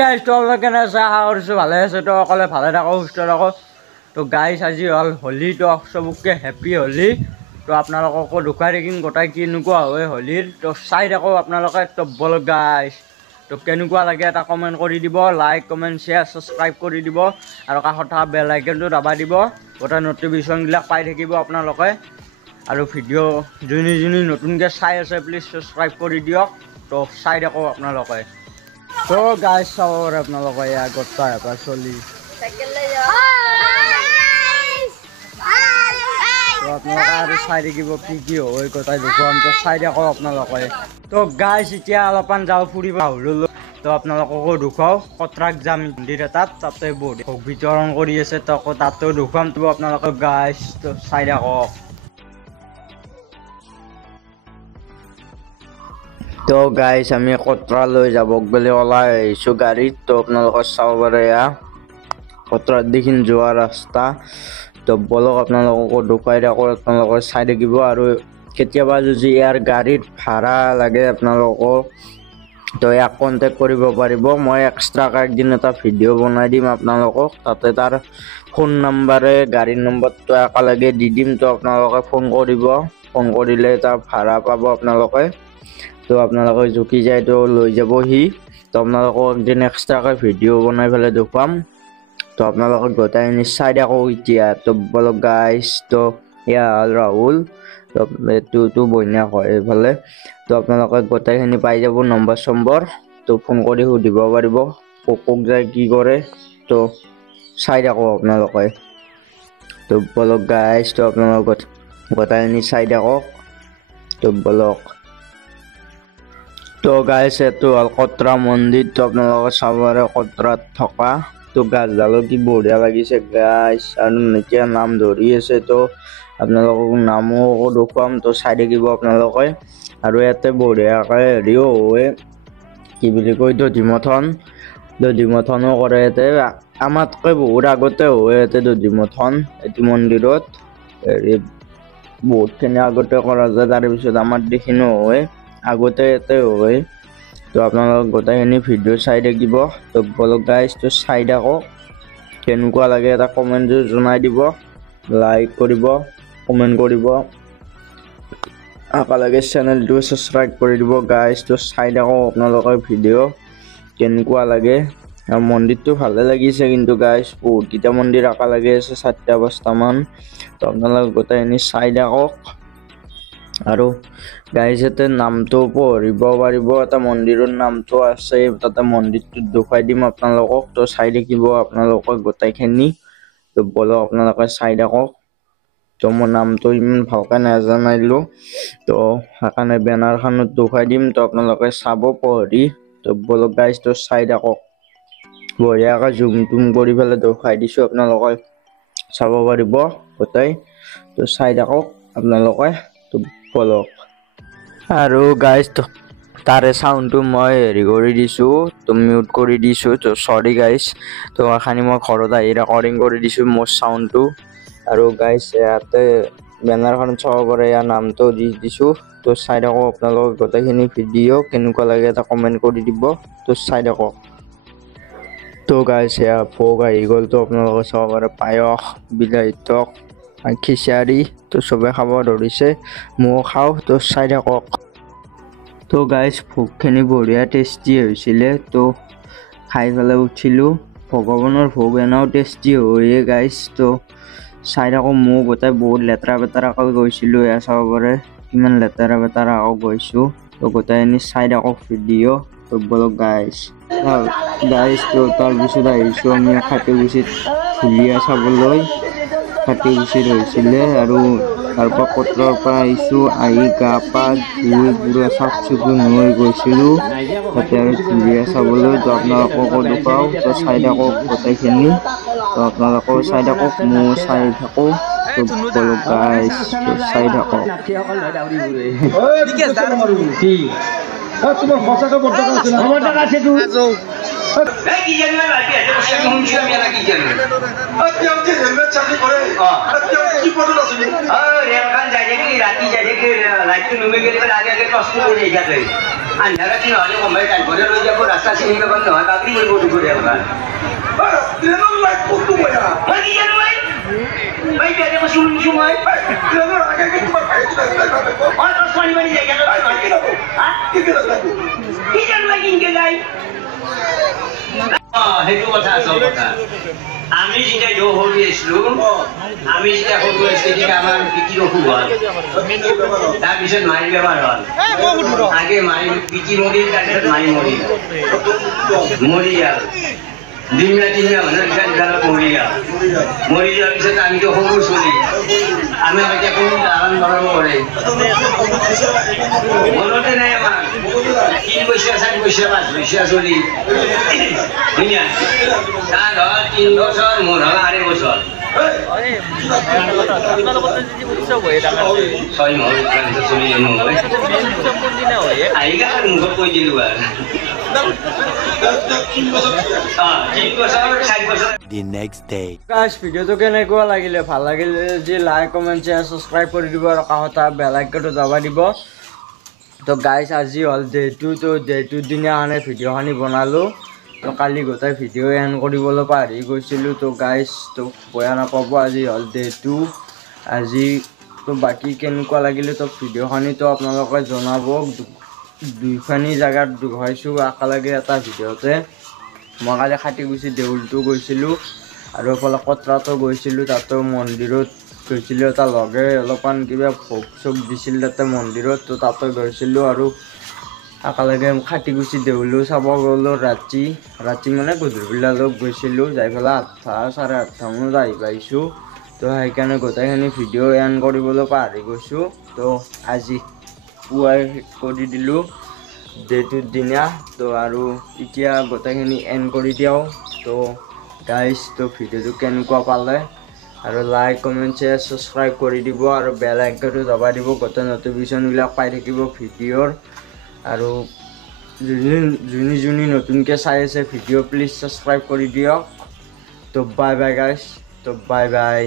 Guys তোমালোকে কেনে আছে আশা কৰিছোঁ ভালে আছে তো অকলে ভালে থাকো সুস্থ থাকো তো গাইজ আজি হ'ল হোলী তো চবকে হেপ্পী হোলী তো আপোনালোককো ঢুকাই থাকিম গোটাই কেনেকুৱা হয় হোলীৰ তো চাই থাকো আপোনালোকে তো ব'লক গাইজ তো কেনেকুৱা লাগে এটা কমেণ্ট কৰি দিব লাইক কমেণ্ট শ্বেয়াৰ ছাবস্ক্ৰাইব কৰি দিব আৰু কাষত থকা বেল আইকনটো দাবাই দিব গোটেই নটিফিকেশ্যনবিলাক পাই থাকিব আপোনালোকে আৰু ভিডিঅ' যোনে নতুনকৈ চাই আছে প্লিজ ছাবস্ক্ৰাইব কৰি দিয়ক তো চাই থাকো আপোনালোকে তো গাইজ চাব পাৰে আপোনালোকে ইয়াৰ গোটা এবাৰ চলি তো আপোনালোকে আৰু চাই থাকিব কি হয় গোটাই দেখুৱাম তো চাই থাকক আপোনালোকে তো গাইজ এতিয়া অলপমান যাওঁ ফুৰিব হ'লো তো আপোনালোককো দেখুৱাওঁ কটৰাক যাম মন্দিৰ এটাত তাতে বহুত ভোগ বিতৰণ কৰি আছে তো তাতেও দেখুৱাম তো আপোনালোকে গাইজ তো চাই থাকক তো গাইজ আমি কটৰালৈ যাব বুলি ওলাই আহিছোঁ গাড়ীত তো আপোনালোকে চাব পাৰে এয়া কটৰাত দেখি যোৱা ৰাস্তা তো বলক আপোনালোককো দেখুৱাই থাকোঁ আপোনালোকে চাই থাকিব আৰু কেতিয়াবা যদি ইয়াৰ গাড়ীত ভাড়া লাগে আপোনালোকক তো ইয়াক কণ্টেক্ট কৰিব পাৰিব মই এক্সট্ৰাকৈ একদিন এটা ভিডিঅ' বনাই দিম আপোনালোকক তাতে তাৰ ফোন নাম্বাৰে গাড়ীৰ নম্বৰটো একেলগে দি দিম তো আপোনালোকে ফোন কৰিব ফোন কৰিলে তাৰ ভাড়া পাব আপোনালোকে তো আপোনালোকে জুকি যায় তো লৈ যাবহি তো আপোনালোকক একদিন এক্সট্ৰাকৈ ভিডিঅ' বনাই পেলাই দেখুৱাম তো আপোনালোকে গোটাইখিনি চাই থাকোঁ এতিয়া তো বলক গাইজ তো এয়া হ'ল ৰাহুল তো বন্যাক হয় এইফালে তো আপোনালোকে গোটাইখিনি পাই যাব নম্বৰ চম্বৰ তো ফোন কৰি সুধিব পাৰিব ক'ক যায় কি কৰে তো চাই থাকোঁ আপোনালোকে তো বলক গাইজ তো আপোনালোকে গোটাইখিনি চাই থাকক তো বলক তো গাইজ এইটো হ'ল কটৰা মন্দিৰ তো আপোনালোকে চাব পাৰে কটৰাত থকা তো গাছডালো কি বঢ়িয়া লাগিছে গাইজ আৰু এতিয়া নাম ধৰি আছে তো আপোনালোকক নামো দেখুৱাম তো চাই থাকিব আপোনালোকে আৰু ইয়াতে বঢ়িয়াকৈ হেৰিও হয় কি বুলি কয় দধিমথনো কৰে ইয়াতে আমাতকৈ বহুত আগতে হয় ইয়াতে দধিমথন এইটো মন্দিৰত হেৰি বহুতখিনি আগতে কৰা যায় তাৰপিছত আমাৰ দেখিনো হয় আগতে ইয়াতে হয় তো আপোনালোক গোটেইখিনি ভিডিঅ' চাই থাকিব তো বলক গাইজ তো চাই থাকক কেনেকুৱা লাগে এটা কমেণ্টটো জনাই দিব লাইক কৰিব কমেণ্ট কৰিব একেলগে চেনেলটো ছাবস্ক্ৰাইব কৰি দিব গাইজ তো চাই থাকক আপোনালোকে ভিডিঅ' কেনেকুৱা লাগে আৰু মন্দিৰটো ভালে লাগিছে কিন্তু গাইজ বহুতকেইটা মন্দিৰ একেলগে আছে 4-5টামান তো আপোনালোকে গোটেইখিনি চাই থাকক আৰু গাইজ ইয়াতে নামটো পঢ়িব পাৰিব এটা মন্দিৰৰ নামটো আছে তাতে মন্দিৰটো দেখুৱাই দিম আপোনালোকক তো চাই থাকিব আপোনালোকে গোটেইখিনি তো বলক আপোনালোকে চাই থাকক তো মোৰ নামটো ইমান ভালকৈ নাজানিলোঁ তো সেইকাৰণে বেনাৰখনত দেখুৱাই দিম তো আপোনালোকে চাব পঢ়ি তো বলক গাইজ তো চাই থাকক বঢ়িয়াকৈ জুম কৰি পেলাই দেখুৱাই দিছোঁ আপোনালোকে চাব পাৰিব গোটেই তো চাই থাকক আপোনালোকে তো বলক আৰু গাইজ তাৰে চাউণ্ডটো মই হেৰি কৰি দিছোঁ তো মিউট কৰি দিছোঁ তো চৰি গাইজ তো এখানি মই ঘৰত আহি ৰেকৰ্ডিং কৰি দিছোঁ মোৰ চাউণ্ডটো আৰু গাইজ ইয়াতে বেনাৰখনত চাব পাৰে ইয়াৰ নামটো দি দিছোঁ তো চাই থাকক আপোনালোকে গোটেইখিনি ভিডিঅ' কেনেকুৱা লাগে এটা কমেণ্ট কৰি দিব তো চাই থাকক তো গাইজ এয়া ভোগ আহি গ'ল তো আপোনালোকে চাব পাৰে পায়স বিলাহী টক খিচাৰি তো চবে খাব ধৰিছে ময়ো খাওঁ তো চাই থাকক তো গাইজ ভোগখিনি বঢ়িয়া টেষ্টি হৈছিলে তো খাই পেলাই উঠিলোঁ ভগৱানৰ ভোগ এনেও টেষ্টি হয়ে গাইজ তো চাই থাকক মই গোটেই বহুত লেতেৰা পেতেৰাকৈ গৈছিলোঁ এয়া চাব পাৰে কিমান লেতেৰা পেতেৰাকৈ গৈছোঁ তো গোটেইখিনি চাই থাকক ভিডিঅ' তো বলক গাইজ তো তাৰপিছত আহিছোঁ আমি কাতিকুছিত ঢুলীয়া চাবলৈ কাতিকুছিত হৈছিলে আৰু তাৰপৰা কটৰাৰ পৰা আহিছোঁ আহি গা পা ধুই পুৰা চাফ চিকুণ হৈ গৈছিলোঁ তাতে আৰু ঢুলীয়া চাবলৈ তো আপোনালোককো দেখুৱাওঁ তো চাই থাকক গোটেইখিনি তো আপোনালোকেও চাই থাকক ময়ো চাই থাকোঁ তো বলক গাইজ তো চাই থাকক তোমার সঁচাকে বর্তমান আছে রাতি যাই রাতি নুমে গেলে আগে কষ্ট করে আন্ধারা দিন হলে কমাই কাজ করে লই যাব রাস্তা চিনি পাবেন নহয় বাকি বই বই করে আবার ট্রেনের লাইট কত বয়া ভাই কি জানো ভাই ভাই বেরে বসে সময় ট্রেনের আগে কি তোমার ভাই আর তো পানি পানি যাই গেল হ্যাঁ কি জানো ভাই কিনকে যাই সেইটো কথা আচল কথা আমি যেতিয়া জো হৰি আছিলো আমি যেতিয়া সৰু আছিলো তেতিয়া আমাৰ পিঠিৰ অসুখ হ'ল তাৰপিছত মাৰি বেমাৰ হ'ল আগে মাৰি পিঠি মৰিল তাৰপিছত মাৰি মৰিল মৰি গ'ল দিনা মানে দোকানত মৰি গ'ল মৰি যোৱাৰ পিছত আমিতো সৰু চলি আমি এতিয়া কোনো লালন পালন কৰে মনতে নাই আমাৰ 3 পইচা 4 পইচা 5 পইচা চলি ধুনীয়া তাৰ হ'ল 3 বছৰ মোৰ হ'ল 2.5 বছৰ 6 মাহ চলি আহি গ'ল মুখত কৈ দিলোঁ আৰু The next day. গাইজ ভিডিঅ'টো কেনেকুৱা লাগিলে ভাল লাগিলে যদি লাইক কমেণ্ট শ্বেয়াৰ ছাবস্ক্ৰাইব কৰি দিব আৰু কাষত বেল আইকনটো দবাই দিব তো গাইজ আজি হ'ল ডে 2 তো ডে 2 দিনাখনে ভিডিঅ'খিনি বনালোঁ তো কালি গোটেই ভিডিঅ' এণ্ড কৰিবলৈ পাহৰি গৈছিলোঁ তো গাইজ তো বেয়া নাপাব আজি হ'ল ডে 2 আজি তো বাকী কেনেকুৱা লাগিলে তো ভিডিঅ'খিনি তো আপোনালোকে জনাব দুইখানি জেগাত দুখাইছোঁ একেলগে এটা ভিডিঅ'তে মই কালি খাটিগুচি দেউলটো গৈছিলোঁ আৰু এইফালে কটৰাতো গৈছিলোঁ তাতো মন্দিৰত গৈছিলোঁ এটা লগে অলপমান কিবা ভোগ চোগ দিছিল তাতে মন্দিৰত তো তাতো গৈছিলোঁ আৰু একেলগে খাটিগুচি দেউলো চাব গ'লোঁ ৰাতি মানে গধূলিবিলালৈ গৈছিলোঁ যাই পেলাই 8টা 8:30 মানত আহি পাইছোঁ তো সেইকাৰণে গোটেইখিনি ভিডিঅ' এণ্ড কৰিবলৈ পাহৰি গৈছোঁ তো আজি পুৱাই কৰি দিলোঁ ডে 2 দিনা তো আৰু এতিয়া গোটেইখিনি এণ্ড কৰি দিওঁ তো গাইজ তো ভিডিঅ'টো কেনেকুৱা পালে আৰু লাইক কমেণ্ট শ্বেয়াৰ ছাবস্ক্ৰাইব কৰি দিব আৰু বেল আইকনটো দবাই দিব গোটেই নটিফিকেশ্যনবিলাক পাই থাকিব ভিডিঅ'ৰ আৰু যোনে নতুনকৈ চাই আছে ভিডিঅ' প্লিজ ছাবস্ক্ৰাইব কৰি দিয়ক তো বাই বাই গাইজ তো বাই বাই